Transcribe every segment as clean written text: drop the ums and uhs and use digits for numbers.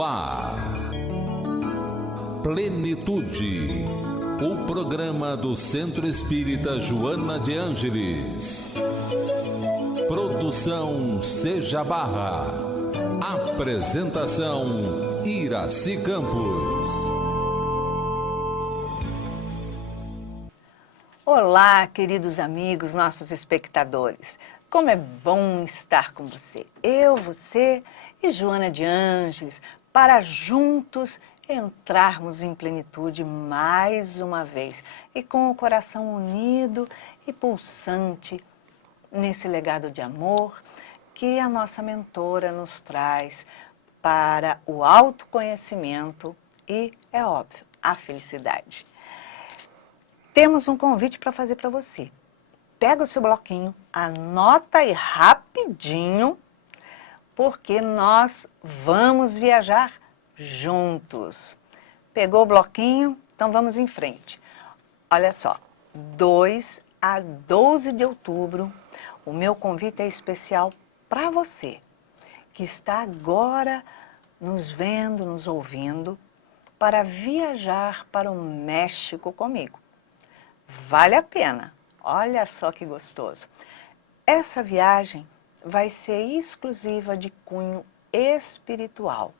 no ar. Plenitude, o programa do Centro Espírita Joana de Ângeles. Produção Seja Barra. Apresentação Iraci Campos. Olá, queridos amigos, nossos espectadores. Como é bom estar com você. Eu, você e Joana de Ângeles, para juntos entrarmos em plenitude mais uma vez e com o coração unido e pulsante nesse legado de amor que a nossa mentora nos traz para o autoconhecimento e, é óbvio, a felicidade. Temos um convite para fazer para você. Pega o seu bloquinho, anota aí rapidinho, porque nós vamos viajar juntos. Pegou o bloquinho? Então vamos em frente. Olha só, 2 a 12 de outubro, o meu convite é especial para você, que está agora nos vendo, nos ouvindo, para viajar para o México comigo. Vale a pena, olha só que gostoso. Essa viagem vai ser exclusiva de cunho espiritual.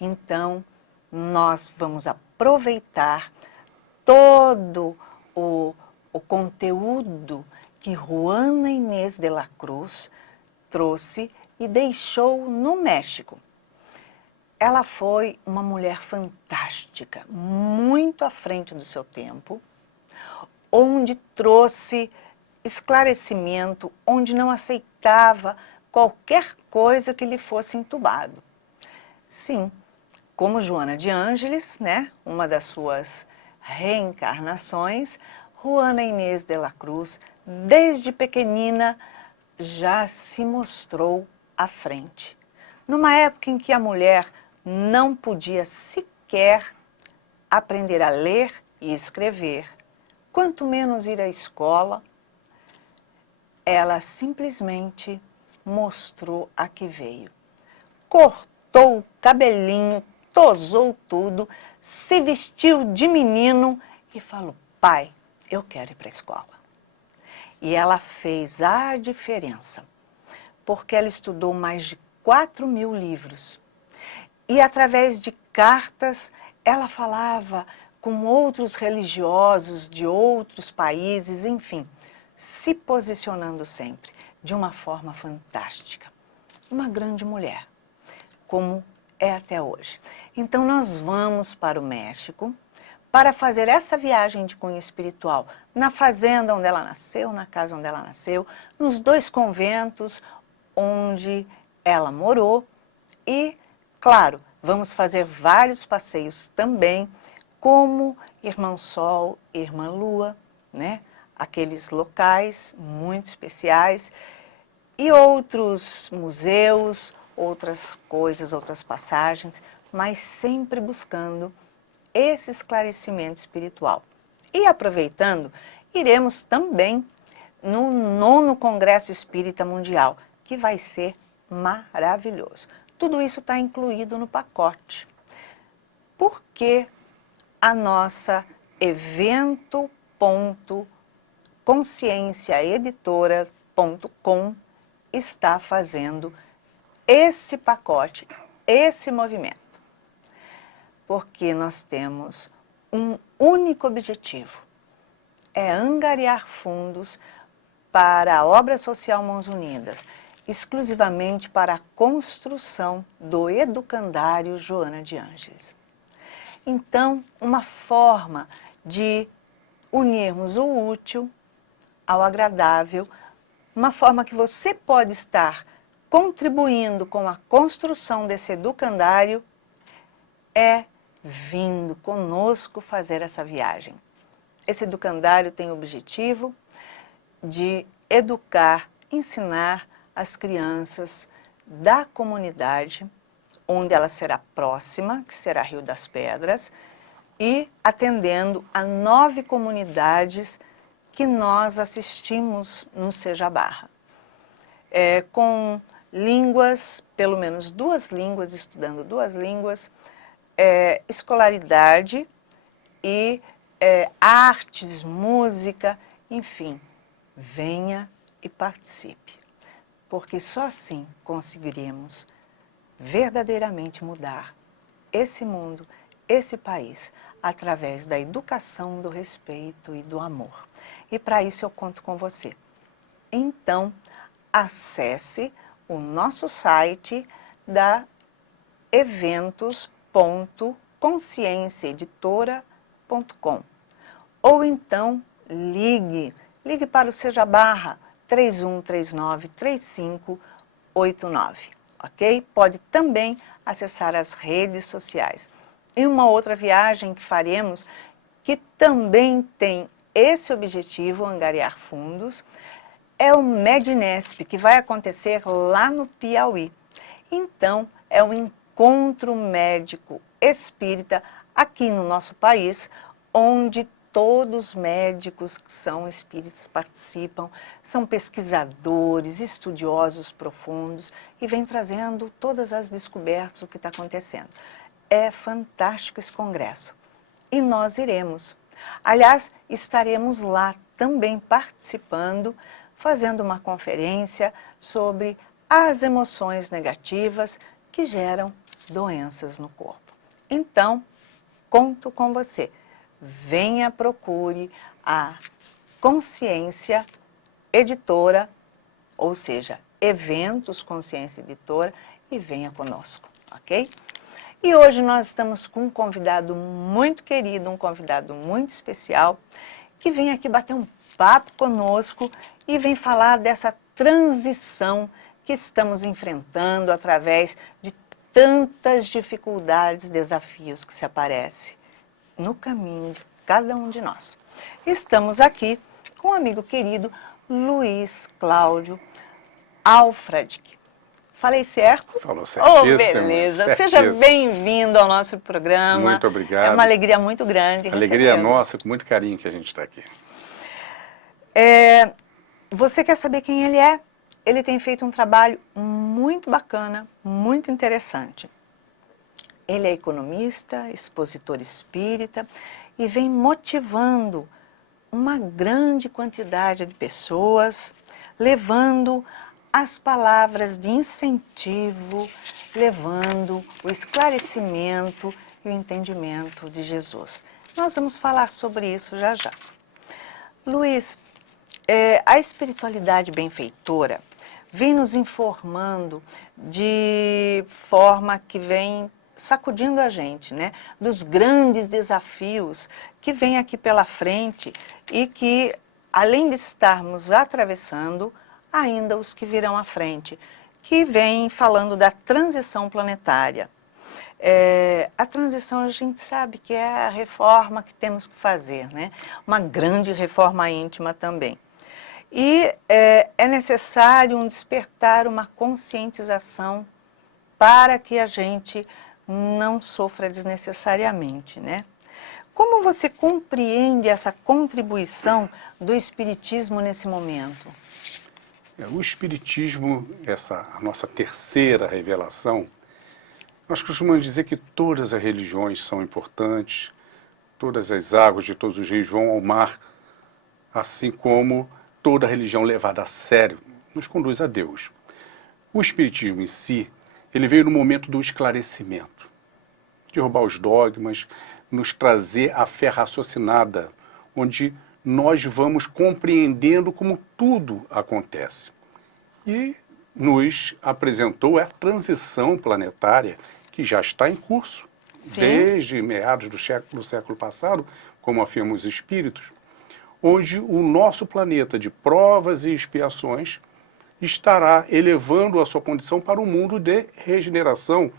Então, nós vamos aproveitar todo o conteúdo que Juana Inês de la Cruz trouxe e deixou no México. Ela foi uma mulher fantástica, muito à frente do seu tempo, onde trouxe esclarecimento, onde não aceitava qualquer coisa que lhe fosse entubado. Sim, como Joana de Ângeles, né, uma das suas reencarnações, Juana Inês de la Cruz, desde pequenina, já se mostrou à frente. Numa época em que a mulher não podia sequer aprender a ler e escrever, quanto menos ir à escola, ela simplesmente mostrou a que veio. Cortou o cabelinho, tosou tudo, se vestiu de menino e falou: pai, eu quero ir para a escola. E ela fez a diferença, porque ela estudou mais de 4.000 livros. E através de cartas, ela falava com outros religiosos de outros países, enfim, se posicionando sempre de uma forma fantástica. Uma grande mulher, como é até hoje. Então nós vamos para o México para fazer essa viagem de cunho espiritual na fazenda onde ela nasceu, na casa onde ela nasceu, nos 2 conventos onde ela morou e, claro, vamos fazer vários passeios também, como Irmão Sol, Irmã Lua, né? Aqueles locais muito especiais e outros museus, outras coisas, outras passagens, mas sempre buscando esse esclarecimento espiritual. E aproveitando, iremos também no 9º Congresso Espírita Mundial, que vai ser maravilhoso. Tudo isso está incluído no pacote. Por que a nossa evento.conscienciaeditora.com está fazendo esse pacote, esse movimento? Porque nós temos um único objetivo, é angariar fundos para a obra social Mãos Unidas, exclusivamente para a construção do educandário Joana de Ângeles. Então, uma forma de unirmos o útil ao agradável, uma forma que você pode estar contribuindo com a construção desse educandário é vindo conosco fazer essa viagem. Esse educandário tem o objetivo de educar, ensinar as crianças da comunidade, onde ela será próxima, que será Rio das Pedras, e atendendo a 9 comunidades que nós assistimos no Seja Barra. Com línguas, pelo menos 2 línguas, estudando 2 línguas, escolaridade e artes, música, enfim, venha e participe, porque só assim conseguiremos verdadeiramente mudar esse mundo, esse país, através da educação, do respeito e do amor. E para isso eu conto com você. Então, acesse o nosso site da eventos.conscienciaeditora.com ou então ligue para o Seja Barra 3139-3589, ok? Pode também acessar as redes sociais. E uma outra viagem que faremos, que também tem esse objetivo, angariar fundos, é o Medinesp, que vai acontecer lá no Piauí. Então, é um encontro médico espírita aqui no nosso país, onde todos os médicos que são espíritas participam, são pesquisadores, estudiosos profundos e vêm trazendo todas as descobertas, o que está acontecendo. É fantástico esse congresso e nós iremos. Aliás, estaremos lá também participando, fazendo uma conferência sobre as emoções negativas que geram doenças no corpo. Então, conto com você. Venha, procure a Consciência Editora, ou seja, Eventos Consciência Editora, e venha conosco, ok? E hoje nós estamos com um convidado muito querido, um convidado muito especial, que vem aqui bater um papo conosco e vem falar dessa transição que estamos enfrentando através de tantas dificuldades, desafios que se aparecem no caminho de cada um de nós. Estamos aqui com um amigo querido, Luiz Cláudio Alfradique. Falei certo? Falou certíssimo. Oh, beleza. Certíssimo. Seja bem-vindo ao nosso programa. Muito obrigado. É uma alegria muito grande Alegria recebê-lo. nossa, com muito carinho que a gente está aqui. Você quer saber quem ele é? Ele tem feito um trabalho muito bacana, muito interessante. Ele é economista, expositor espírita e vem motivando uma grande quantidade de pessoas, levando as palavras de incentivo, levando o esclarecimento e o entendimento de Jesus. Nós vamos falar sobre isso já já. Luiz, a espiritualidade benfeitora vem nos informando de forma que vem sacudindo a gente, né? Dos grandes desafios que vêm aqui pela frente e que, além de estarmos atravessando, ainda os que virão à frente, que vem falando da transição planetária. A transição a gente sabe que é a reforma que temos que fazer, né? Uma grande reforma íntima também. E é necessário um despertar, uma conscientização para que a gente não sofra desnecessariamente, né? Como você compreende essa contribuição do Espiritismo nesse momento? O Espiritismo, a nossa terceira revelação, nós costumamos dizer que todas as religiões são importantes, todas as águas de todos os rios vão ao mar, assim como toda religião levada a sério nos conduz a Deus. O Espiritismo em si, ele veio no momento do esclarecimento, derrubar os dogmas, nos trazer a fé raciocinada, onde nós vamos compreendendo como tudo acontece. E nos apresentou a transição planetária, que já está em curso, Sim. desde meados do século passado, como afirmam os espíritos, onde o nosso planeta de provas e expiações estará elevando a sua condição para um mundo de regeneração,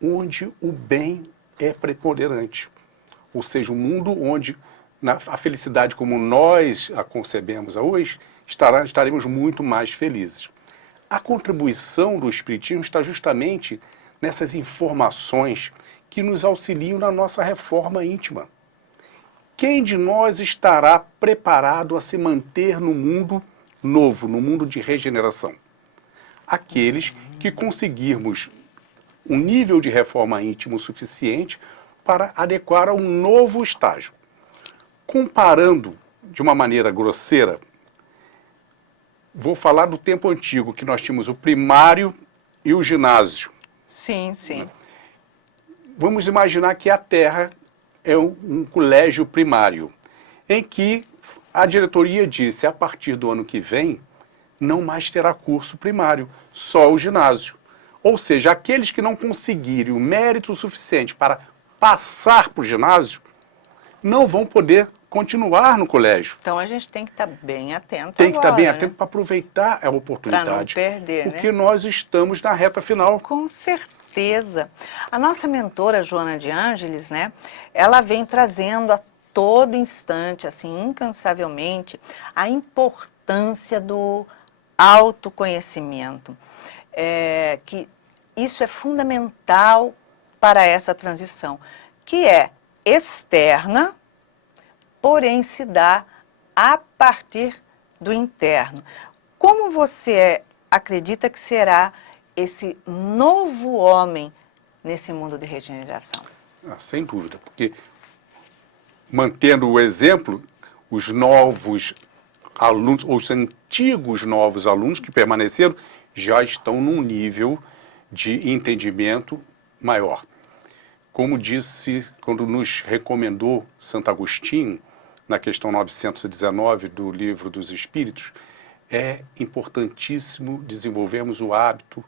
onde o bem é preponderante. Ou seja, um mundo onde a felicidade como nós a concebemos hoje, estaremos muito mais felizes. A contribuição do Espiritismo está justamente nessas informações que nos auxiliam na nossa reforma íntima. Quem de nós estará preparado a se manter no mundo novo, no mundo de regeneração? aqueles que conseguirmos um nível de reforma íntimo suficiente para adequar a um novo estágio. Comparando de uma maneira grosseira, vou falar do tempo antigo, que nós tínhamos o primário e o ginásio. Sim, sim. Vamos imaginar que a Terra é um colégio primário, em que a diretoria disse, a partir do ano que vem, não mais terá curso primário, só o ginásio. Ou seja, aqueles que não conseguirem o mérito suficiente para passar para o ginásio, não vão poder continuar no colégio. Então a gente tem que estar bem atento Tem que estar bem agora, atento para aproveitar a oportunidade. Para não perder, porque né? nós estamos na reta final. Com certeza. A nossa mentora, Joana de Ângeles, né? Ela vem trazendo a todo instante, assim, incansavelmente, a importância do autoconhecimento. Que isso é fundamental para essa transição, que é externa, porém se dá a partir do interno. Como você acredita que será esse novo homem nesse mundo de regeneração? Sem dúvida, porque mantendo o exemplo, os novos alunos, ou os antigos novos alunos que permaneceram, já estão num nível de entendimento maior. Como disse, quando nos recomendou Santo Agostinho, na questão 919 do Livro dos Espíritos, é importantíssimo desenvolvermos o hábito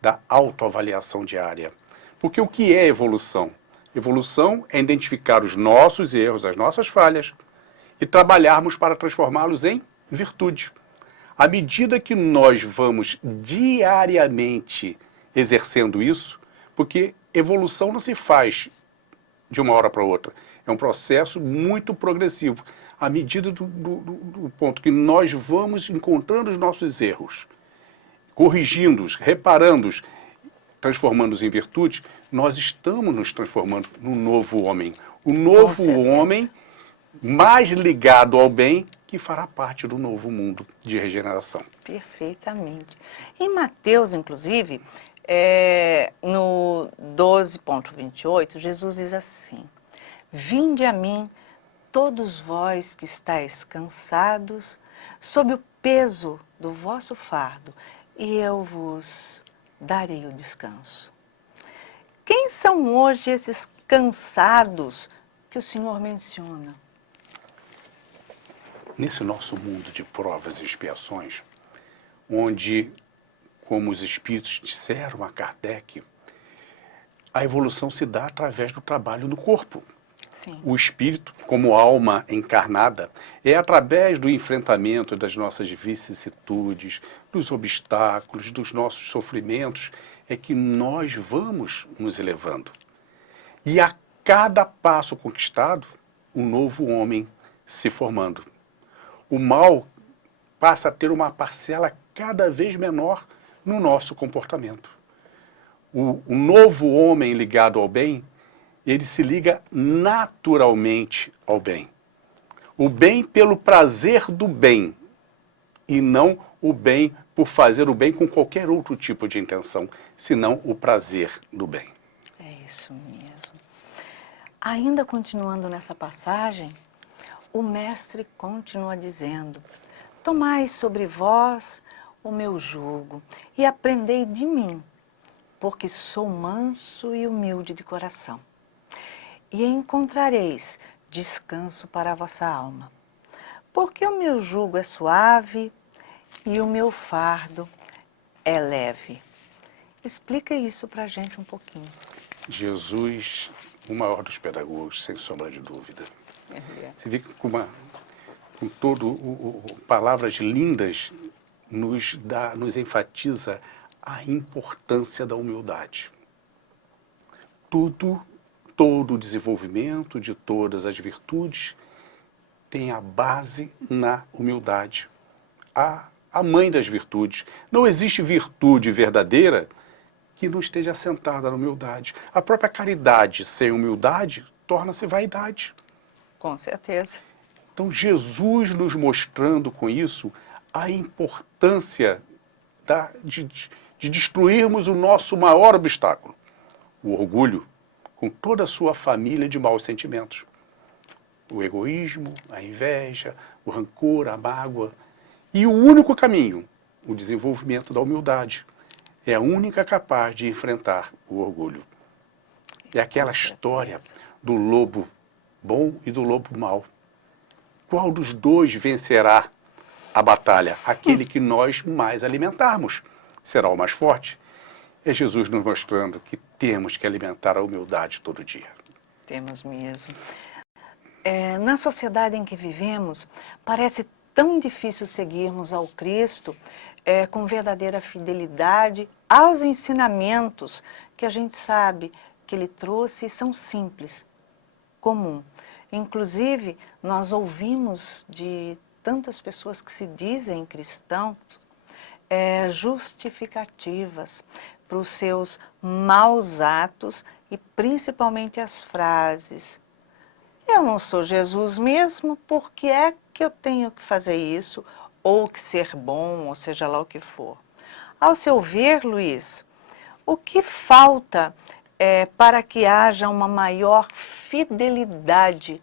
da autoavaliação diária. Porque o que é evolução? Evolução é identificar os nossos erros, as nossas falhas, e trabalharmos para transformá-los em virtude. À medida que nós vamos diariamente exercendo isso, porque evolução não se faz de uma hora para outra, é um processo muito progressivo. À medida do ponto que nós vamos encontrando os nossos erros, corrigindo-os, reparando-os, transformando-os em virtude, nós estamos nos transformando no novo homem. O novo homem mais ligado ao bem, que fará parte do novo mundo de regeneração. Perfeitamente. Em Mateus, inclusive, no 12,28, Jesus diz assim: Vinde a mim, todos vós que estáis cansados, sob o peso do vosso fardo, e eu vos darei o descanso. Quem são hoje esses cansados que o Senhor menciona? Nesse nosso mundo de provas e expiações, onde, como os espíritos disseram a Kardec, a evolução se dá através do trabalho no corpo. Sim. O espírito, como alma encarnada, é através do enfrentamento das nossas vicissitudes, dos obstáculos, dos nossos sofrimentos, é que nós vamos nos elevando. E a cada passo conquistado, um novo homem se formando. O mal passa a ter uma parcela cada vez menor no nosso comportamento. O novo homem ligado ao bem, ele se liga naturalmente ao bem. O bem pelo prazer do bem, e não o bem por fazer o bem com qualquer outro tipo de intenção, senão o prazer do bem. É isso mesmo. Ainda continuando nessa passagem, o mestre continua dizendo: Tomai sobre vós o meu jugo e aprendei de mim, porque sou manso e humilde de coração. E encontrareis descanso para a vossa alma. Porque o meu jugo é suave e o meu fardo é leve. Explica isso para a gente um pouquinho. Jesus, o maior dos pedagogos, sem sombra de dúvida. Você vê que com palavras lindas nos enfatiza a importância da humildade. Todo o desenvolvimento de todas as virtudes tem a base na humildade. A mãe das virtudes. Não existe virtude verdadeira que não esteja assentada na humildade. A própria caridade sem humildade torna-se vaidade. Com certeza. Então, Jesus nos mostrando com isso a importância de destruirmos o nosso maior obstáculo, o orgulho, com toda a sua família de maus sentimentos. O egoísmo, a inveja, o rancor, a mágoa. E o único caminho, o desenvolvimento da humildade, é a única capaz de enfrentar o orgulho. É aquela história do lobo bom e do lobo mau. Qual dos dois vencerá a batalha? Aquele que nós mais alimentarmos será o mais forte. É Jesus nos mostrando que temos que alimentar a humildade todo dia. Temos mesmo. Na sociedade em que vivemos, parece tão difícil seguirmos ao Cristo com verdadeira fidelidade aos ensinamentos que a gente sabe que Ele trouxe e são simples, comum. Inclusive, nós ouvimos de tantas pessoas que se dizem cristãos justificativas para os seus maus atos e principalmente as frases: eu não sou Jesus mesmo, por que é que eu tenho que fazer isso, ou que ser bom, ou seja lá o que for. Ao seu ver, Luiz, o que falta para que haja uma maior fidelidade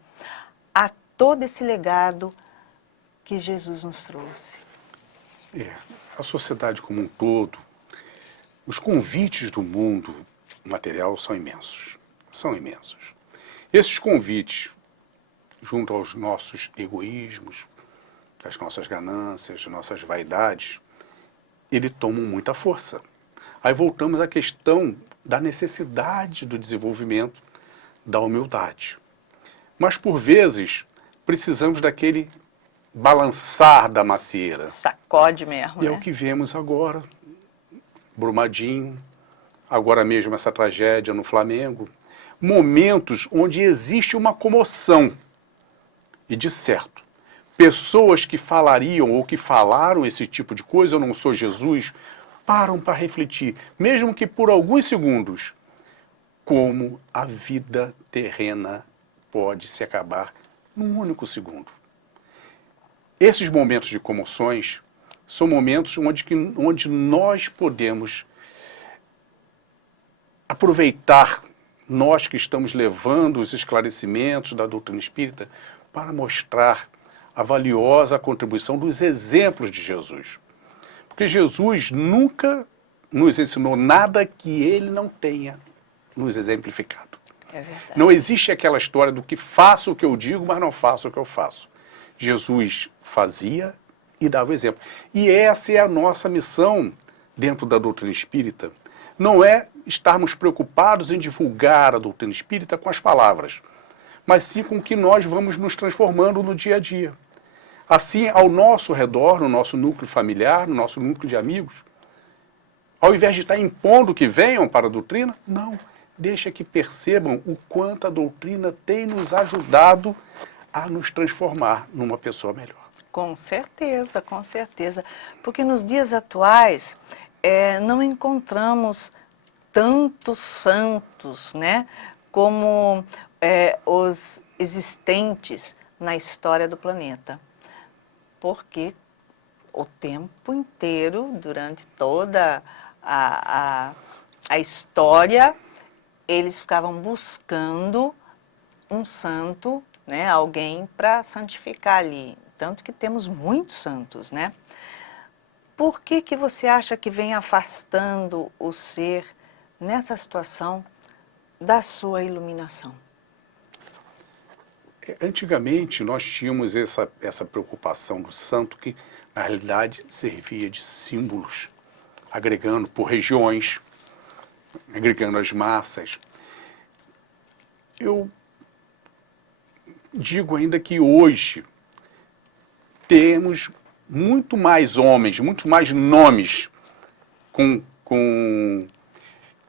a todo esse legado que Jesus nos trouxe? A sociedade como um todo, os convites do mundo material são imensos. São imensos. Esses convites, junto aos nossos egoísmos, às nossas ganâncias, às nossas vaidades, ele tomam muita força. Aí voltamos à questão da necessidade do desenvolvimento da humildade. Mas, por vezes, precisamos daquele balançar da macieira. Sacode mesmo, E é o que vemos agora. Brumadinho, agora mesmo essa tragédia no Flamengo. Momentos onde existe uma comoção. E, de certo, pessoas que falariam ou que falaram esse tipo de coisa, eu não sou Jesus, param para refletir, mesmo que por alguns segundos, como a vida terrena pode se acabar num único segundo. Esses momentos de comoções são momentos onde nós podemos aproveitar, nós que estamos levando os esclarecimentos da doutrina espírita, para mostrar a valiosa contribuição dos exemplos de Jesus. Porque Jesus nunca nos ensinou nada que Ele não tenha nos exemplificado. É verdade. Não existe aquela história do que faço o que eu digo, mas não faço o que eu faço. Jesus fazia e dava o exemplo. E essa é a nossa missão dentro da doutrina espírita. Não é estarmos preocupados em divulgar a doutrina espírita com as palavras, mas sim com que nós vamos nos transformando no dia a dia. Assim, ao nosso redor, no nosso núcleo familiar, no nosso núcleo de amigos, ao invés de estar impondo que venham para a doutrina, não, deixa que percebam o quanto a doutrina tem nos ajudado a nos transformar numa pessoa melhor. Com certeza, com certeza. Porque nos dias atuais não encontramos tantos santos, né, como os existentes na história do planeta. Porque o tempo inteiro, durante toda a história, eles ficavam buscando um santo, né, alguém para santificar ali. Tanto que temos muitos santos, né? Por que você acha que vem afastando o ser, nessa situação, da sua iluminação? Antigamente, nós tínhamos essa preocupação do santo que, na realidade, servia de símbolos, agregando por regiões, agregando as massas. Eu digo ainda que hoje temos muito mais homens, muito mais nomes com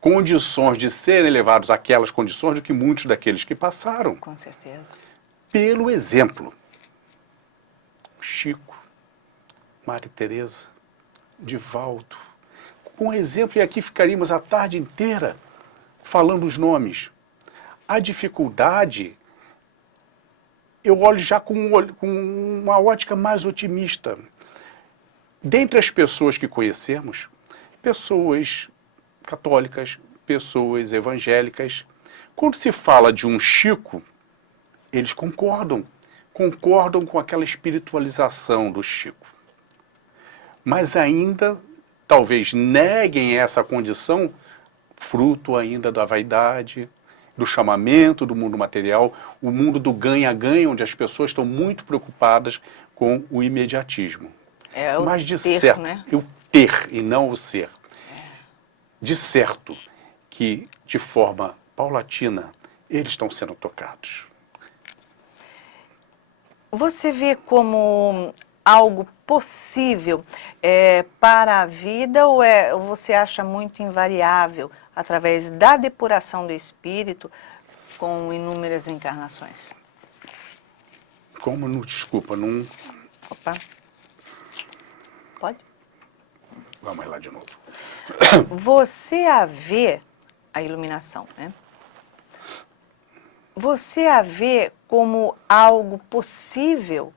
condições de serem levados àquelas condições do que muitos daqueles que passaram. Com certeza. Pelo exemplo. Chico, Maria Teresa, Divaldo. Com exemplo, e aqui ficaríamos a tarde inteira falando os nomes. A dificuldade, eu olho já com uma ótica mais otimista. Dentre as pessoas que conhecemos, pessoas católicas, pessoas evangélicas. Quando se fala de um Chico, eles concordam com aquela espiritualização do Chico. Mas ainda, talvez neguem essa condição, fruto ainda da vaidade, do chamamento do mundo material, o mundo do ganha-ganha, onde as pessoas estão muito preocupadas com o imediatismo. É o Mas de ter, certo, né? o ter e não o ser. De certo que, de forma paulatina, eles estão sendo tocados. Você vê como algo possível para a vida ou você acha muito invariável através da depuração do espírito com inúmeras encarnações? Como, desculpa, não... Opa. Pode? Vamos lá de novo. Você a vê, a iluminação, né? Você a vê como algo possível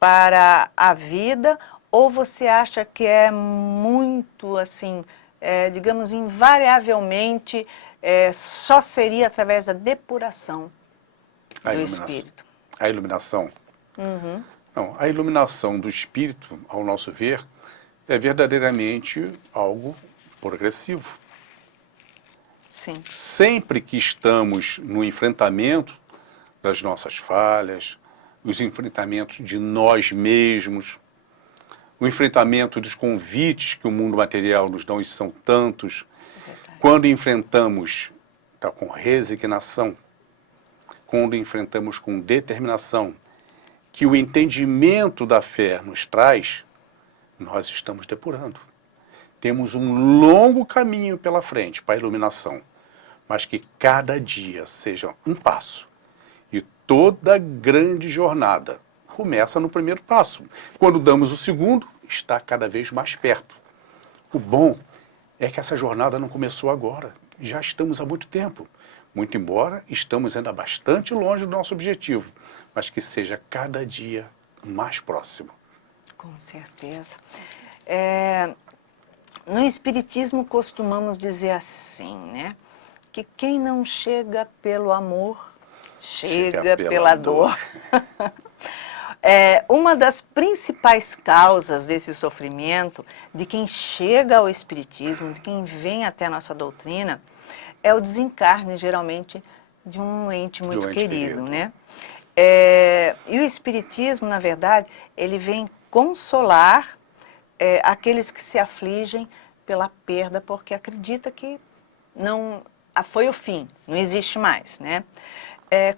para a vida ou você acha que é muito, assim, digamos, invariavelmente, só seria através da depuração do espírito? A iluminação? Uhum. Não, a iluminação do espírito, ao nosso ver, é verdadeiramente algo progressivo. Sim. Sempre que estamos no enfrentamento das nossas falhas, os enfrentamentos de nós mesmos, o enfrentamento dos convites que o mundo material nos dá, e são tantos, quando enfrentamos com resignação, quando enfrentamos com determinação, que o entendimento da fé nos traz, nós estamos depurando. Temos um longo caminho pela frente para a iluminação, mas que cada dia seja um passo. E toda grande jornada começa no primeiro passo. Quando damos o segundo, está cada vez mais perto. O bom é que essa jornada não começou agora. Já estamos há muito tempo. Muito embora estamos ainda bastante longe do nosso objetivo, mas que seja cada dia mais próximo. Com certeza. No Espiritismo costumamos dizer assim, né? Que quem não chega pelo amor, chega pela dor. Uma das principais causas desse sofrimento, de quem chega ao Espiritismo, de quem vem até a nossa doutrina, é o desencarne, geralmente, de um ente muito querido, né? E o Espiritismo, na verdade, ele vem consolar aqueles que se afligem pela perda, porque acredita que não foi o fim, não existe mais, né?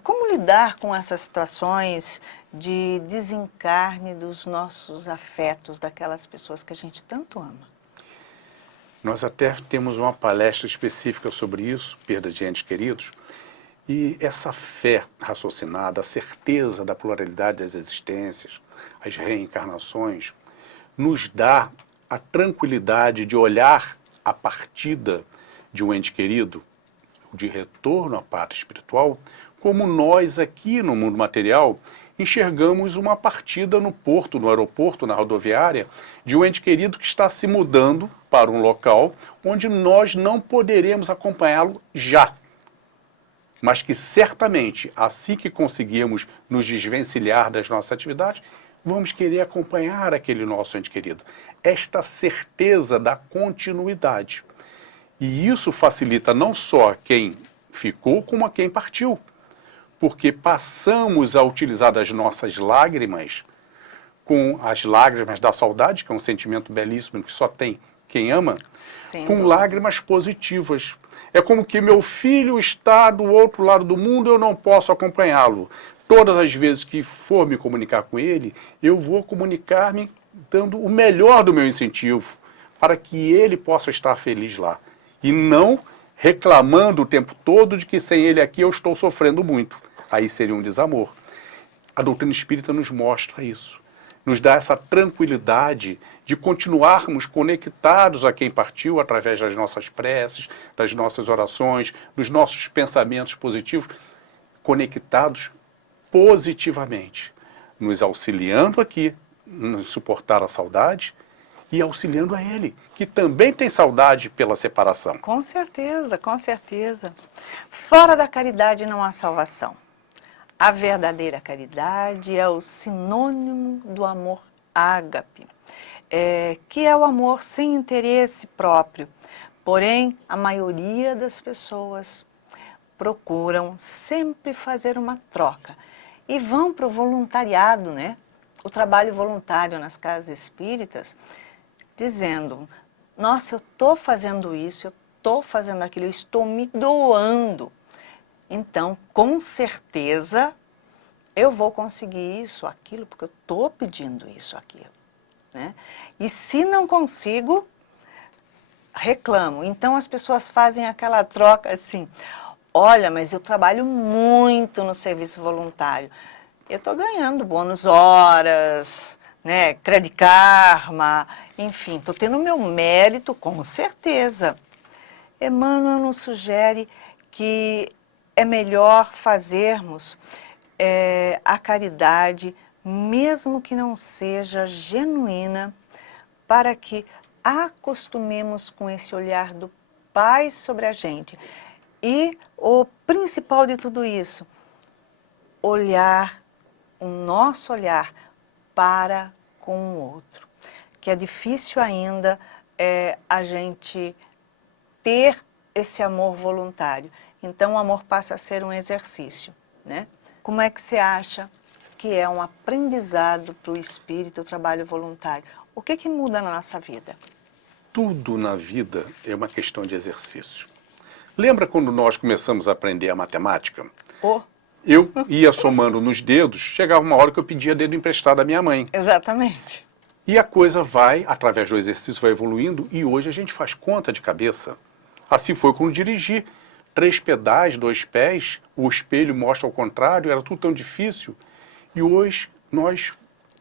Como lidar com essas situações de desencarne dos nossos afetos, daquelas pessoas que a gente tanto ama? Nós até temos uma palestra específica sobre isso, perda de entes queridos, e essa fé raciocinada, a certeza da pluralidade das existências, as reencarnações, nos dá a tranquilidade de olhar a partida de um ente querido, de retorno à pátria espiritual, como nós aqui no mundo material enxergamos uma partida no porto, no aeroporto, na rodoviária, de um ente querido que está se mudando para um local onde nós não poderemos acompanhá-lo já. Mas que certamente, assim que conseguirmos nos desvencilhar das nossas atividades, vamos querer acompanhar aquele nosso ente querido. Esta certeza da continuidade. E isso facilita não só quem ficou, como a quem partiu. Porque passamos a utilizar das nossas lágrimas, com as lágrimas da saudade, que é um sentimento belíssimo que só tem quem ama, com lágrimas positivas. É como que meu filho está do outro lado do mundo, eu não posso acompanhá-lo. Todas as vezes que for me comunicar com ele, eu vou comunicar-me dando o melhor do meu incentivo, para que ele possa estar feliz lá. E não reclamando o tempo todo de que sem ele aqui eu estou sofrendo muito. Aí seria um desamor. A doutrina espírita nos mostra isso. Nos dá essa tranquilidade de continuarmos conectados a quem partiu através das nossas preces, das nossas orações, dos nossos pensamentos positivos, conectados positivamente, nos auxiliando aqui, nos suportar a saudade e auxiliando a ele, que também tem saudade pela separação. Com certeza, com certeza. Fora da caridade não há salvação. A verdadeira caridade é o sinônimo do amor ágape, que é o amor sem interesse próprio. Porém, a maioria das pessoas procuram sempre fazer uma troca e vão para o voluntariado, né? O trabalho voluntário nas casas espíritas, dizendo, nossa, eu estou fazendo isso, eu estou fazendo aquilo, eu estou me doando. Então, com certeza, eu vou conseguir isso, aquilo, porque eu estou pedindo isso, aquilo. Né? E se não consigo, reclamo. Então, as pessoas fazem aquela troca assim, olha, mas eu trabalho muito no serviço voluntário. Eu estou ganhando bônus horas, né, Credit Karma, enfim, estou tendo meu mérito, com certeza. Emmanuel nos sugere que é melhor fazermos a caridade, mesmo que não seja genuína, para que acostumemos com esse olhar do Pai sobre a gente. E o principal de tudo isso, o nosso olhar para com o outro. Que é difícil ainda a gente ter esse amor voluntário. Então o amor passa a ser um exercício, né? Como é que você acha que é um aprendizado para o espírito o trabalho voluntário? O que muda na nossa vida? Tudo na vida é uma questão de exercício. Lembra quando nós começamos a aprender a matemática? Eu ia somando nos dedos, chegava uma hora que eu pedia dedo emprestado à minha mãe. Exatamente. E a coisa vai, através do exercício, vai evoluindo e hoje a gente faz conta de cabeça. Assim foi com dirigir. 3 pedais, 2 pés, o espelho mostra ao contrário, era tudo tão difícil. E hoje nós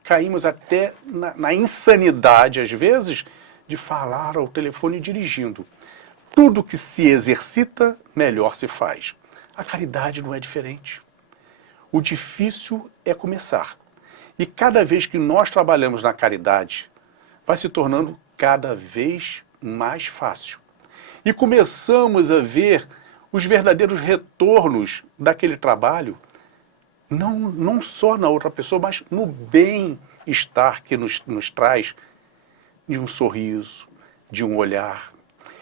caímos até na insanidade, às vezes, de falar ao telefone dirigindo. Tudo que se exercita, melhor se faz. A caridade não é diferente. O difícil é começar. E cada vez que nós trabalhamos na caridade, vai se tornando cada vez mais fácil. E começamos a ver os verdadeiros retornos daquele trabalho, não só na outra pessoa, mas no bem-estar que nos traz de um sorriso, de um olhar.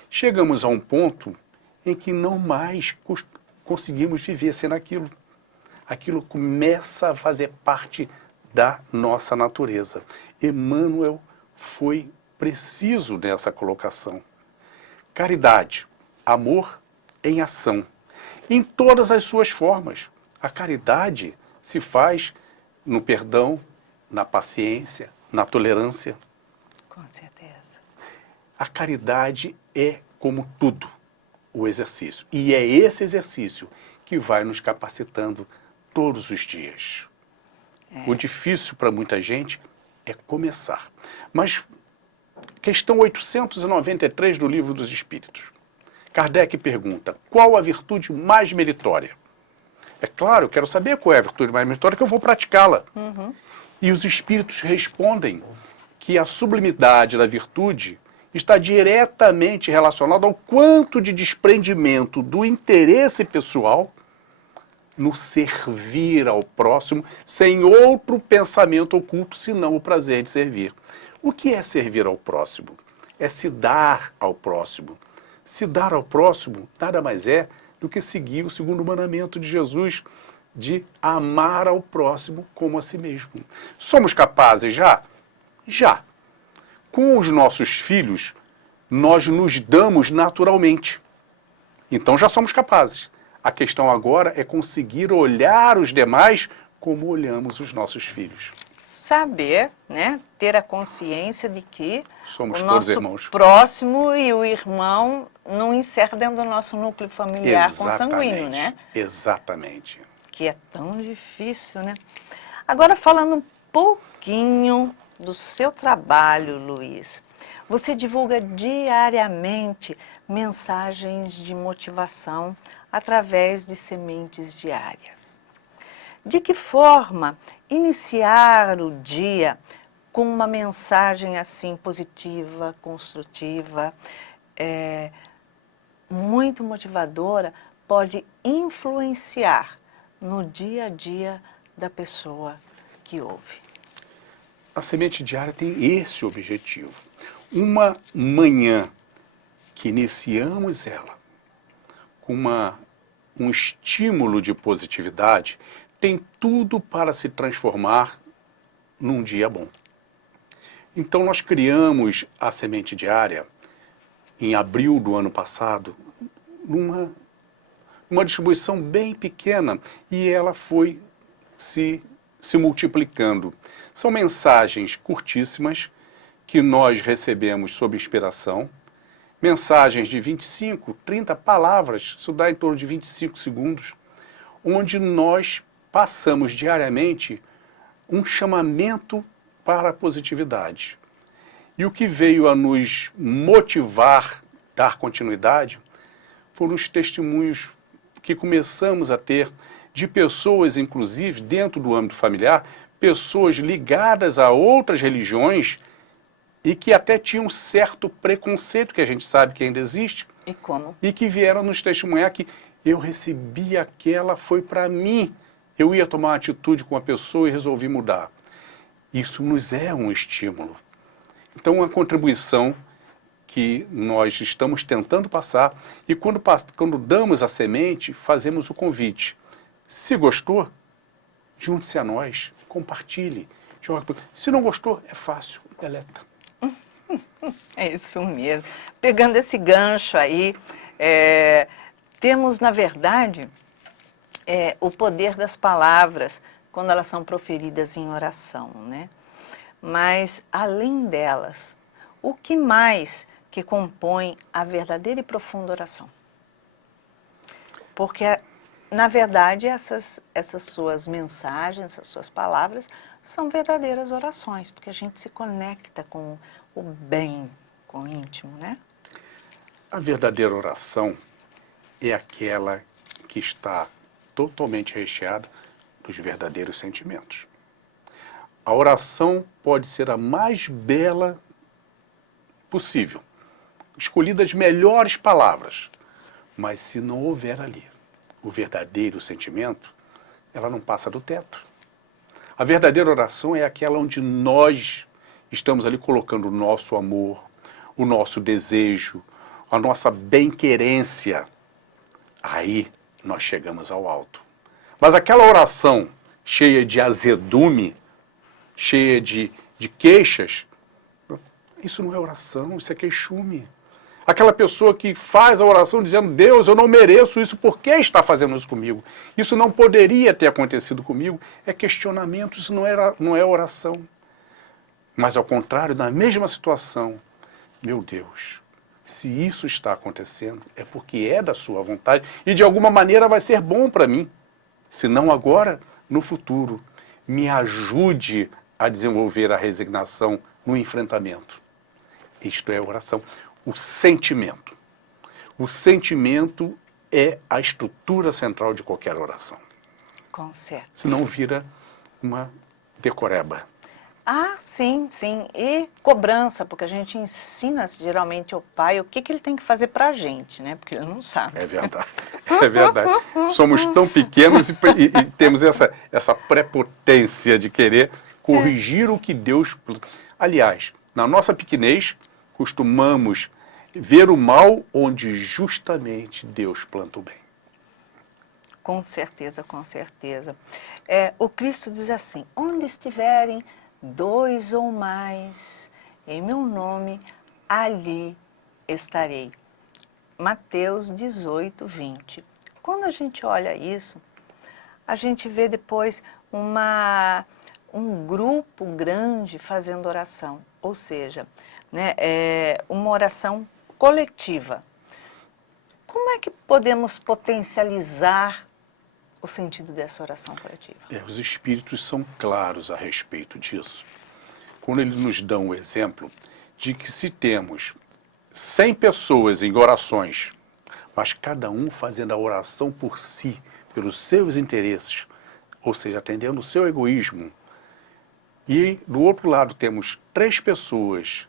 Chegamos a um ponto em que não mais conseguimos viver sem aquilo. Aquilo começa a fazer parte da nossa natureza. Emmanuel foi preciso nessa colocação. Caridade, amor em ação, em todas as suas formas. A caridade se faz no perdão, na paciência, na tolerância. Com certeza. A caridade é, como tudo, o exercício. E é esse exercício que vai nos capacitando todos os dias. O difícil para muita gente é começar. Mas, questão 893 do Livro dos Espíritos. Kardec pergunta, qual a virtude mais meritória? É claro, eu quero saber qual é a virtude mais meritória, que eu vou praticá-la. E os espíritos respondem que a sublimidade da virtude está diretamente relacionada ao quanto de desprendimento do interesse pessoal no servir ao próximo, sem outro pensamento oculto, senão o prazer de servir. O que é servir ao próximo? É se dar ao próximo. Se dar ao próximo nada mais é do que seguir o segundo mandamento de Jesus, de amar ao próximo como a si mesmo. Somos capazes já? Já. Com os nossos filhos, nós nos damos naturalmente. Então já somos capazes. A questão agora é conseguir olhar os demais como olhamos os nossos filhos. Saber, né, ter a consciência de que somos o todos nosso irmãos. Próximo e o irmão não encerra dentro do nosso núcleo familiar consanguíneo, né? Exatamente. Que é tão difícil, né? Agora, falando um pouquinho do seu trabalho, Luiz. Você divulga diariamente mensagens de motivação através de sementes diárias. De que forma iniciar o dia com uma mensagem assim positiva, construtiva, muito motivadora, pode influenciar no dia a dia da pessoa que ouve. A semente diária tem esse objetivo. Uma manhã que iniciamos ela com um estímulo de positividade, tem tudo para se transformar num dia bom. Então nós criamos a semente diária em abril do ano passado, numa distribuição bem pequena, e ela foi se multiplicando. São mensagens curtíssimas que nós recebemos sob inspiração, mensagens de 25, 30 palavras, isso dá em torno de 25 segundos, onde nós passamos diariamente um chamamento para a positividade. E o que veio a nos motivar, dar continuidade, foram os testemunhos que começamos a ter de pessoas, inclusive, dentro do âmbito familiar, pessoas ligadas a outras religiões e que até tinham um certo preconceito, que a gente sabe que ainda existe. E como? E que vieram nos testemunhar que eu recebi aquela, foi para mim. Eu ia tomar uma atitude com a pessoa e resolvi mudar. Isso nos é um estímulo. Então, uma contribuição que nós estamos tentando passar, e quando damos a semente, fazemos o convite. Se gostou, junte-se a nós, compartilhe. Se não gostou, é fácil, deleta. É isso mesmo. Pegando esse gancho aí, temos, na verdade, o poder das palavras quando elas são proferidas em oração, né? Mas, além delas, o que mais que compõe a verdadeira e profunda oração? Porque, na verdade, essas suas mensagens, essas suas palavras, são verdadeiras orações, porque a gente se conecta com o bem, com o íntimo, né? A verdadeira oração é aquela que está totalmente recheada dos verdadeiros sentimentos. A oração pode ser a mais bela possível, escolhidas as melhores palavras, mas se não houver ali o verdadeiro sentimento, ela não passa do teto. A verdadeira oração é aquela onde nós estamos ali colocando o nosso amor, o nosso desejo, a nossa bem-querência. Aí nós chegamos ao alto. Mas aquela oração cheia de azedume, cheia de queixas, isso não é oração, isso é queixume. Aquela pessoa que faz a oração dizendo, Deus, eu não mereço isso, por que está fazendo isso comigo? Isso não poderia ter acontecido comigo. É questionamento, isso não é oração. Mas ao contrário, na mesma situação, meu Deus, se isso está acontecendo, é porque é da sua vontade e de alguma maneira vai ser bom para mim. Se não agora, no futuro. Me ajude a desenvolver a resignação no enfrentamento. Isto é oração. O sentimento. O sentimento é a estrutura central de qualquer oração. Com certeza. Senão vira uma decoreba. Ah, sim, sim. E cobrança, porque a gente ensina geralmente ao pai o que ele tem que fazer para a gente, né? Porque ele não sabe. É verdade, é verdade. Somos tão pequenos e temos essa prepotência de querer corrigir o que Deus... Aliás, na nossa pequenez, costumamos ver o mal onde justamente Deus planta o bem. Com certeza, com certeza. O Cristo diz assim, onde estiverem 2 ou mais em meu nome, ali estarei. Mateus 18, 20. Quando a gente olha isso, a gente vê depois um grupo grande fazendo oração, ou seja, né, uma oração coletiva. Como é que podemos potencializar o sentido dessa oração coletiva? Os Espíritos são claros a respeito disso. Quando eles nos dão o exemplo de que se temos 100 pessoas em orações, mas cada um fazendo a oração por si, pelos seus interesses, ou seja, atendendo o seu egoísmo, E do outro lado temos 3 pessoas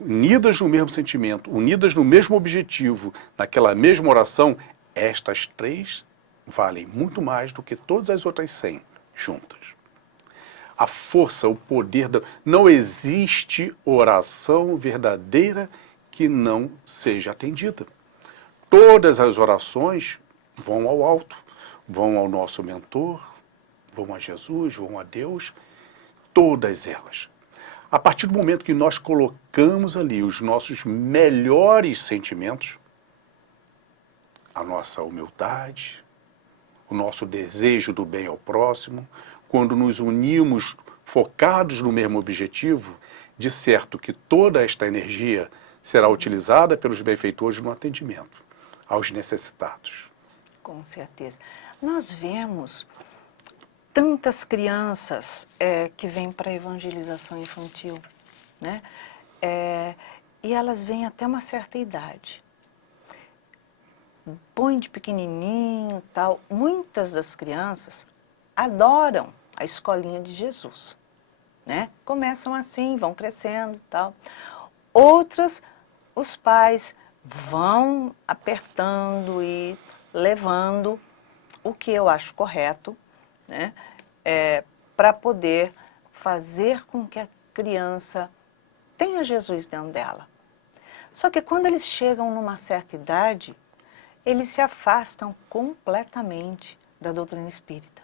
unidas no mesmo sentimento, unidas no mesmo objetivo, naquela mesma oração, estas 3 valem muito mais do que todas as outras 100 juntas. A força, o poder, não existe oração verdadeira que não seja atendida. Todas as orações vão ao alto, vão ao nosso mentor, vão a Jesus, vão a Deus, todas elas. A partir do momento que nós colocamos ali os nossos melhores sentimentos, a nossa humildade, o nosso desejo do bem ao próximo, quando nos unimos focados no mesmo objetivo, de certo que toda esta energia será utilizada pelos benfeitores no atendimento aos necessitados. Com certeza. Nós vemos tantas crianças que vêm para a evangelização infantil, né? E elas vêm até uma certa idade. Põe de pequenininho, tal. Muitas das crianças adoram a escolinha de Jesus, né? Começam assim, vão crescendo, tal. Outras, os pais vão apertando e levando o que eu acho correto, né? Para poder fazer com que a criança tenha Jesus dentro dela. Só que quando eles chegam numa certa idade, eles se afastam completamente da doutrina espírita.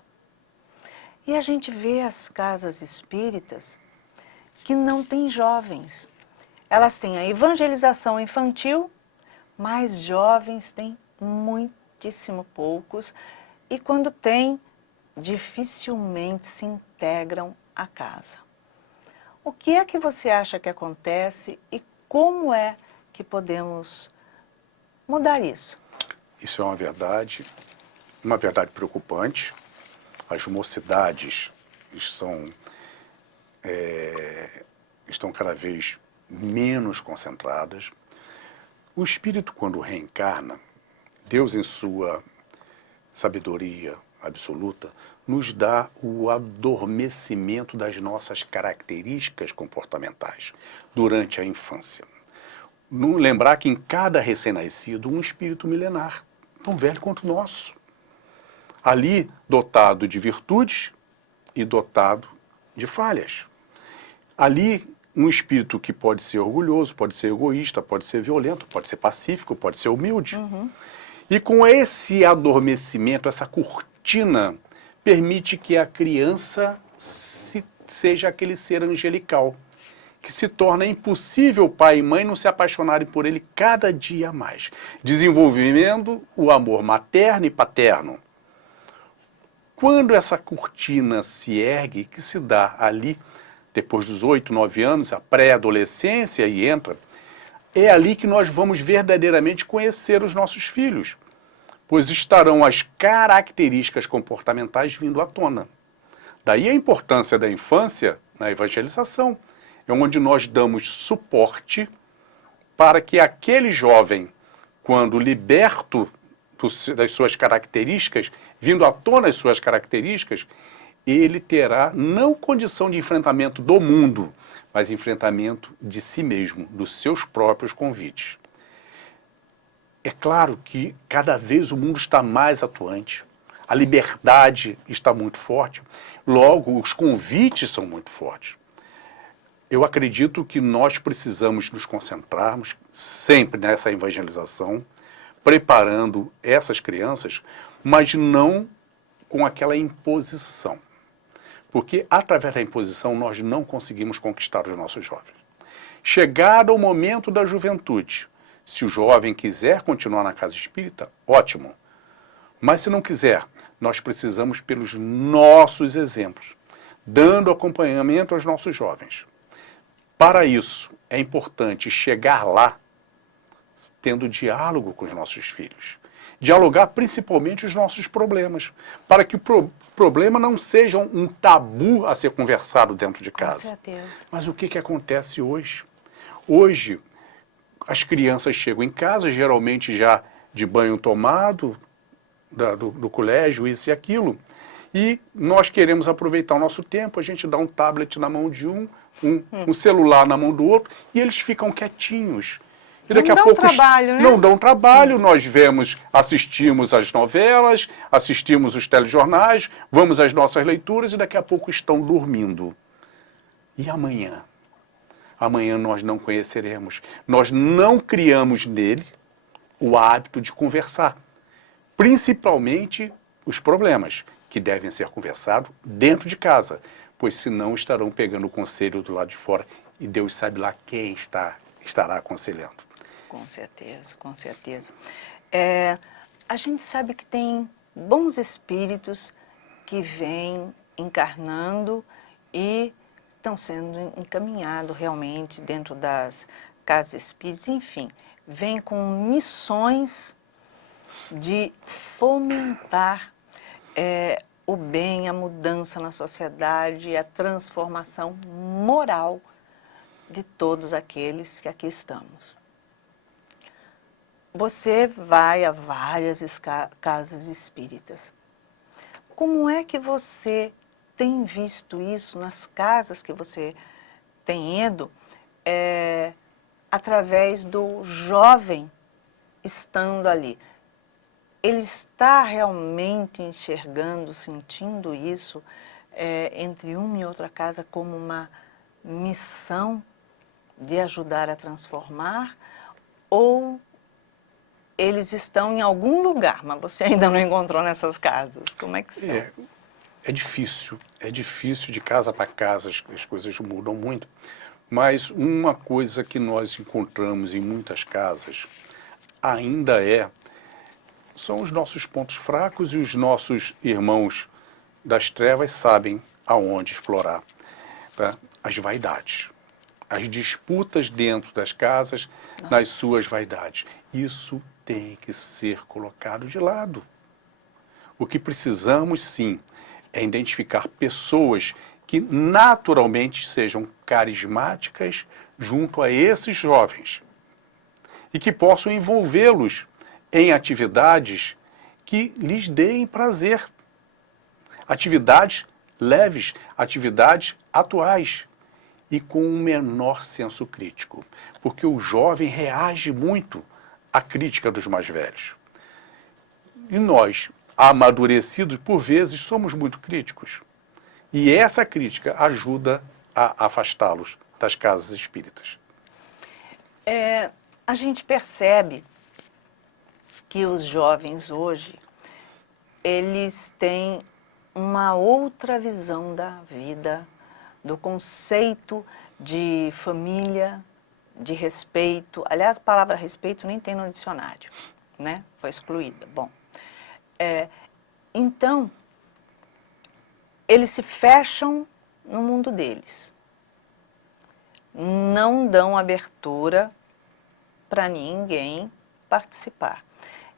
E a gente vê as casas espíritas que não têm jovens. Elas têm a evangelização infantil, mas jovens têm muitíssimo poucos. E quando tem, dificilmente se integram à casa. O que é que você acha que acontece e como é que podemos mudar isso? Isso é uma verdade preocupante. As mocidades estão cada vez menos concentradas. O espírito, quando reencarna, Deus, em sua sabedoria absoluta, nos dá o adormecimento das nossas características comportamentais durante a infância. Lembrar que em cada recém-nascido, um espírito milenar, tão velho quanto o nosso. Ali, dotado de virtudes e dotado de falhas. Ali, um espírito que pode ser orgulhoso, pode ser egoísta, pode ser violento, pode ser pacífico, pode ser humilde. E com esse adormecimento, essa cortina, permite que a criança seja aquele ser angelical, que se torna impossível pai e mãe não se apaixonarem por ele cada dia mais. Desenvolvendo o amor materno e paterno. Quando essa cortina se ergue, que se dá ali, depois dos 8, 9 anos, a pré-adolescência e entra, é ali que nós vamos verdadeiramente conhecer os nossos filhos, pois estarão as características comportamentais vindo à tona. Daí a importância da infância na evangelização, é onde nós damos suporte para que aquele jovem, quando liberto das suas características, vindo à tona as suas características, ele terá não condição de enfrentamento do mundo, mas enfrentamento de si mesmo, dos seus próprios convites. É claro que cada vez o mundo está mais atuante, a liberdade está muito forte, logo os convites são muito fortes. Eu acredito que nós precisamos nos concentrarmos sempre nessa evangelização, preparando essas crianças, mas não com aquela imposição. Porque através da imposição nós não conseguimos conquistar os nossos jovens. Chegado o momento da juventude, se o jovem quiser continuar na casa espírita, ótimo. Mas se não quiser, nós precisamos pelos nossos exemplos, dando acompanhamento aos nossos jovens. Para isso, é importante chegar lá tendo diálogo com os nossos filhos. Dialogar principalmente os nossos problemas, para que o problema não seja um tabu a ser conversado dentro de casa. Com certeza. Mas o que acontece hoje? Hoje, as crianças chegam em casa, geralmente já de banho tomado, do colégio, isso e aquilo, E nós queremos aproveitar o nosso tempo, a gente dá um tablet na mão de um celular na mão do outro, e eles ficam quietinhos. E daqui Não a dão pouco trabalho, né? não dão trabalho, nós assistimos às novelas, assistimos os telejornais, vamos às nossas leituras e daqui a pouco estão dormindo. E amanhã? Amanhã nós não conheceremos. Nós não criamos nele o hábito de conversar. Principalmente os problemas, que devem ser conversados dentro de casa, pois senão estarão pegando o conselho do lado de fora e Deus sabe lá quem estará aconselhando. Com certeza, com certeza. A gente sabe que tem bons espíritos que vêm encarnando e estão sendo encaminhados realmente dentro das casas espíritas, enfim, vêm com missões de fomentar o bem, a mudança na sociedade, a transformação moral de todos aqueles que aqui estamos. Você vai a várias casas espíritas. Como é que você tem visto isso nas casas que você tem ido, através do jovem estando ali? Ele está realmente enxergando, sentindo isso entre uma e outra casa como uma missão de ajudar a transformar? Ou eles estão em algum lugar, mas você ainda não encontrou nessas casas? Como é que são? É difícil de casa para casa, as coisas mudam muito. Mas uma coisa que nós encontramos em muitas casas ainda são os nossos pontos fracos, e os nossos irmãos das trevas sabem aonde explorar, tá? As vaidades, as disputas dentro das casas, nas suas vaidades. Isso tem que ser colocado de lado. O que precisamos, sim, é identificar pessoas que naturalmente sejam carismáticas junto a esses jovens e que possam envolvê-los em atividades que lhes deem prazer. Atividades leves, atividades atuais e com um menor senso crítico, porque o jovem reage muito à crítica dos mais velhos. E nós, amadurecidos, por vezes, somos muito críticos. E essa crítica ajuda a afastá-los das casas espíritas. A gente percebe que os jovens hoje, eles têm uma outra visão da vida, do conceito de família, de respeito. Aliás, a palavra respeito nem tem no dicionário, né? Foi excluída. Bom, então, eles se fecham no mundo deles. Não dão abertura para ninguém participar.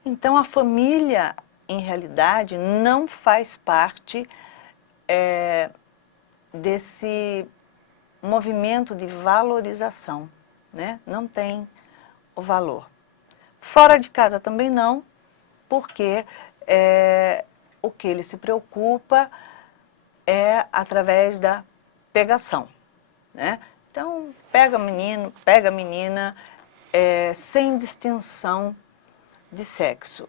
Então, a família, em realidade, não faz parte desse movimento de valorização, né? Não tem o valor. Fora de casa também não, porque o que ele se preocupa é através da pegação, né? Então, pega menino, pega menina, sem distinção de sexo.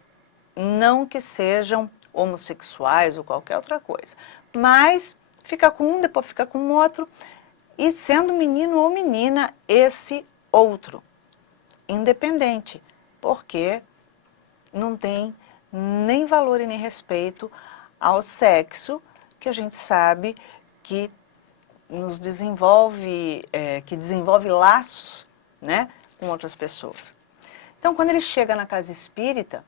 Não que sejam homossexuais ou qualquer outra coisa, mas fica com um, depois fica com outro, e sendo menino ou menina, esse outro, independente, porque não tem nem valor e nem respeito ao sexo, que a gente sabe que nos desenvolve, que desenvolve laços, né, com outras pessoas. Então, quando ele chega na casa espírita,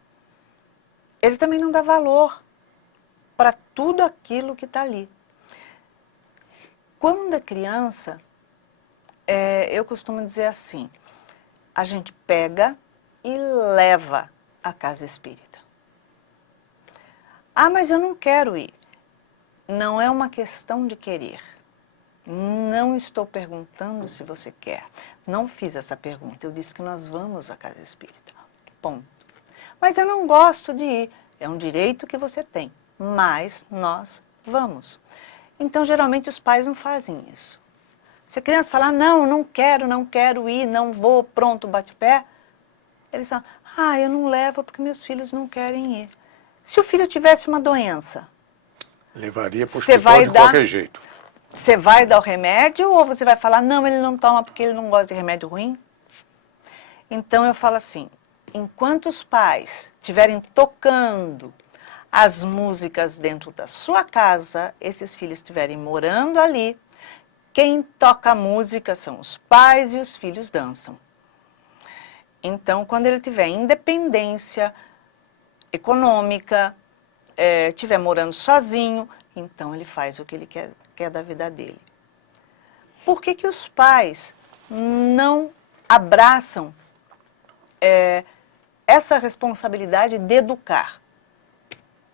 ele também não dá valor para tudo aquilo que está ali. Quando é criança, eu costumo dizer assim, a gente pega e leva à casa espírita. Ah, mas eu não quero ir. Não é uma questão de querer. Não estou perguntando se você quer. Não fiz essa pergunta. Eu disse que nós vamos à casa espírita. Ponto. Mas eu não gosto de ir. É um direito que você tem. Mas nós Vamos. Então, geralmente, os pais não fazem isso. Se a criança falar, não, não quero ir, não vou, pronto, bate pé, eles falam, eu não levo porque meus filhos não querem ir. Se o filho tivesse uma doença, levaria para o Você hospital vai de dar- qualquer jeito. você vai dar o remédio ou você vai falar, não, ele não toma porque ele não gosta de remédio ruim? Então eu falo assim, enquanto os pais estiverem tocando as músicas dentro da sua casa, esses filhos estiverem morando ali, quem toca a música são os pais e os filhos dançam. Então, quando ele tiver independência econômica, estiver morando sozinho, então ele faz o que ele quer da vida dele. Por que que os pais não abraçam essa responsabilidade de educar?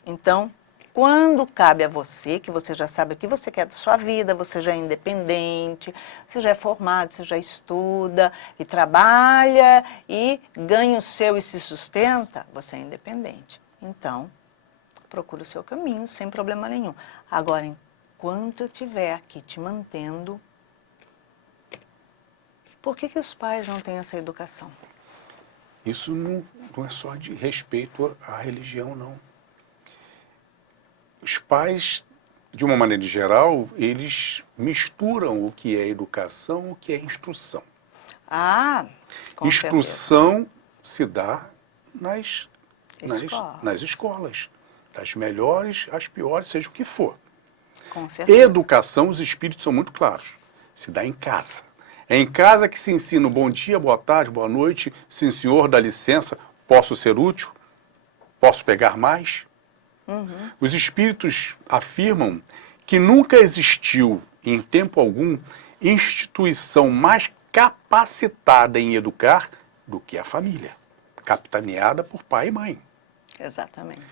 Então, quando cabe a você, que você já sabe o que você quer da sua vida, você já é independente, você já é formado, você já estuda e trabalha e ganha o seu e se sustenta, você é independente. Então, procura o seu caminho sem problema nenhum. Agora, enquanto eu estiver aqui te mantendo, por que que os pais não têm essa educação? Isso não é só de respeito à religião, não. Os pais, de uma maneira geral, eles misturam o que é educação e o que é instrução. Com Instrução se dá nas Escola. escolas, das melhores às piores, seja o que for. certeza. Com certeza. Educação, os espíritos são muito claros, se dá em casa. É em casa que se ensina o bom dia, boa tarde, boa noite, sim senhor, dá licença, posso ser útil, posso pegar mais. Os espíritos afirmam que nunca existiu, em tempo algum, instituição mais capacitada em educar do que a família, capitaneada por pai e mãe. Exatamente.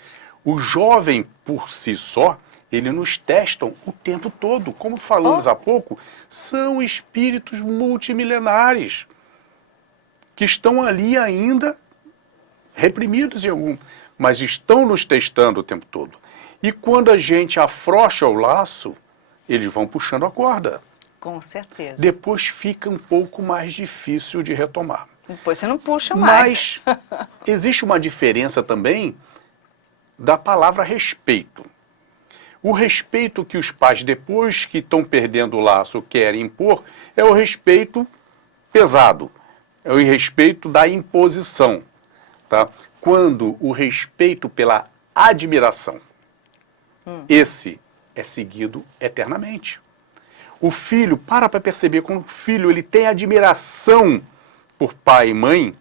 O jovem, por si só, ele nos testam o tempo todo. Como falamos há pouco, são espíritos multimilenares que estão ali ainda reprimidos mas estão nos testando o tempo todo. E quando a gente afrouxa o laço, eles vão puxando a corda. Com certeza. Depois fica um pouco mais difícil de retomar. Depois você não puxa mais. Mas existe uma diferença também da palavra respeito. O respeito que os pais, depois que estão perdendo o laço, querem impor, é o respeito pesado, é o respeito da imposição. Tá? Quando o respeito pela admiração, esse é seguido eternamente. O filho, para perceber, quando o filho ele tem admiração por pai e mãe,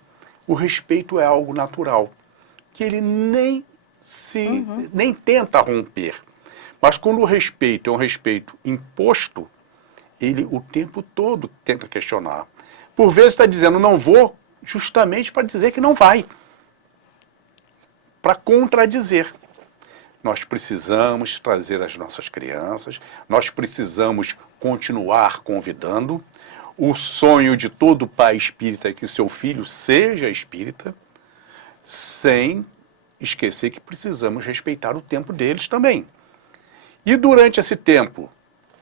o respeito é algo natural, que ele nem tenta romper. Mas quando o respeito é um respeito imposto, ele o tempo todo tenta questionar. Por vezes está dizendo não vou, justamente para dizer que não vai. Para contradizer. Nós precisamos trazer as nossas crianças, nós precisamos continuar convidando. O sonho de todo pai espírita é que seu filho seja espírita, sem esquecer que precisamos respeitar o tempo deles também. E durante esse tempo,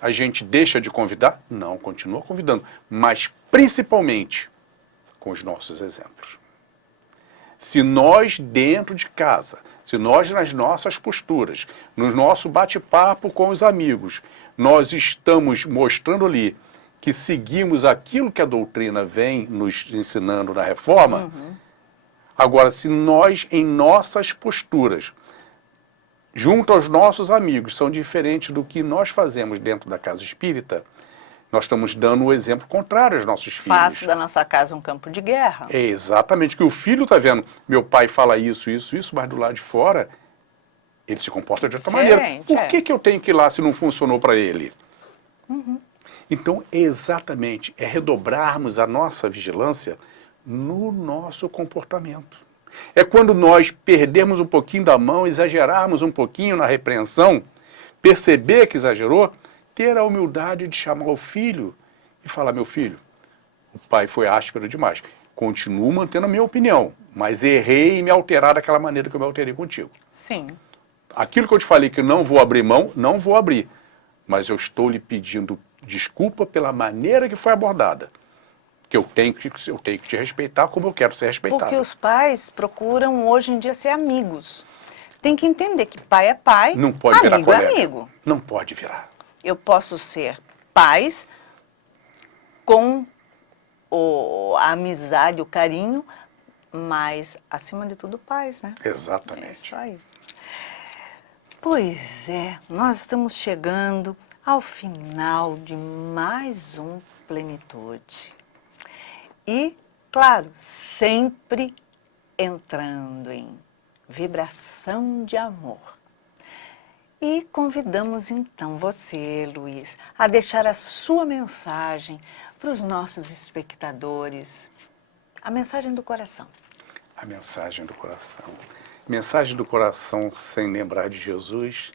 a gente deixa de convidar? Não, continua convidando, mas principalmente com os nossos exemplos. Se nós dentro de casa, se nós nas nossas posturas, no nosso bate-papo com os amigos, nós estamos mostrando ali que seguimos aquilo que a doutrina vem nos ensinando na reforma, agora, se nós em nossas posturas, junto aos nossos amigos, são diferentes do que nós fazemos dentro da casa espírita, nós estamos dando o exemplo contrário aos nossos filhos. Faço da nossa casa um campo de guerra. É exatamente, que o filho está vendo, meu pai fala isso, mas do lado de fora, ele se comporta de outra maneira. Por que eu tenho que ir lá se não funcionou para ele? Então, exatamente, é redobrarmos a nossa vigilância no nosso comportamento. É quando nós perdermos um pouquinho da mão, exagerarmos um pouquinho na repreensão, perceber que exagerou, ter a humildade de chamar o filho e falar, meu filho, o pai foi áspero demais. Continuo mantendo a minha opinião, mas errei em me alterar daquela maneira que eu me alterei contigo. Sim. Aquilo que eu te falei que não vou abrir mão, não vou abrir. Mas eu estou lhe pedindo desculpa pela maneira que foi abordada. Que eu tenho que te respeitar como eu quero ser respeitado. Porque os pais procuram hoje em dia ser amigos. Tem que entender que pai é pai, Não pode virar amigo é colega. amigo. Não pode virar. Eu posso ser pais com a amizade, o carinho, mas, acima de tudo, pais, né? É Exatamente. isso aí. Pois é, nós estamos chegando ao final de mais um Plenitude. E, claro, sempre entrando em vibração de amor. E convidamos então você, Luiz, a deixar a sua mensagem para os nossos espectadores. A mensagem do coração. A mensagem do coração. Mensagem do coração sem lembrar de Jesus.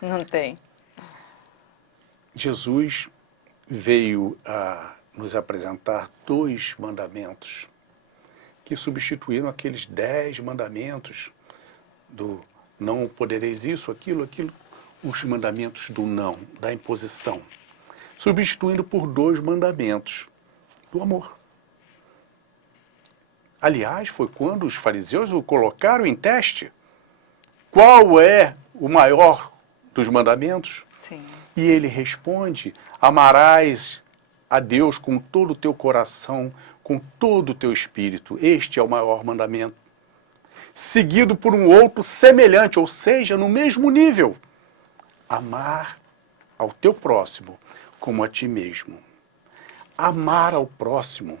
Não tem. Jesus veio a nos apresentar 2 mandamentos que substituíram aqueles 10 mandamentos do não podereis isso, aquilo, os mandamentos do não, da imposição, substituindo por 2 mandamentos do amor. Aliás, foi quando os fariseus o colocaram em teste. Qual é o maior dos mandamentos? Sim. E ele responde: amarás a Deus com todo o teu coração, com todo o teu espírito. Este é o maior mandamento. Seguido por um outro semelhante, ou seja, no mesmo nível. Amar ao teu próximo como a ti mesmo. Amar ao próximo.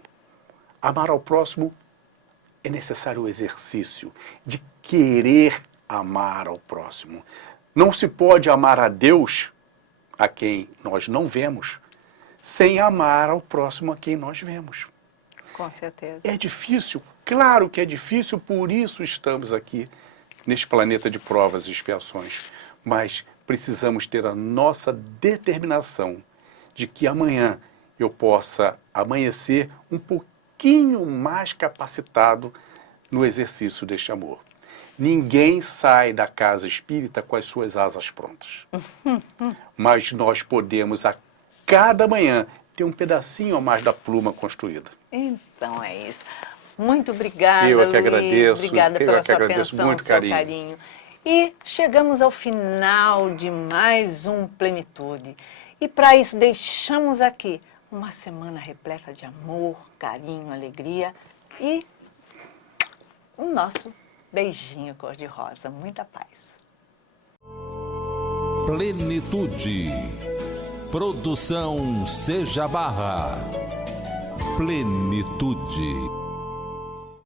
Amar ao próximo é necessário o exercício de querer amar ao próximo. Não se pode amar a Deus, a quem nós não vemos, sem amar ao próximo a quem nós vemos. Com certeza. É difícil, claro que é difícil, por isso estamos aqui neste planeta de provas e expiações. Mas precisamos ter a nossa determinação de que amanhã eu possa amanhecer um pouquinho mais capacitado no exercício deste amor. Ninguém sai da casa espírita com as suas asas prontas. Mas nós podemos, a cada manhã, ter um pedacinho a mais da pluma construída. Então é isso. Muito obrigada, Eu é que Luiz. agradeço. Obrigada Eu pela é que sua agradeço, atenção, muito seu carinho. E chegamos ao final de mais um Plenitude. E para isso deixamos aqui uma semana repleta de amor, carinho, alegria e o nosso beijinho cor-de-rosa. Muita paz. Plenitude. Produção Seja Barra. Plenitude.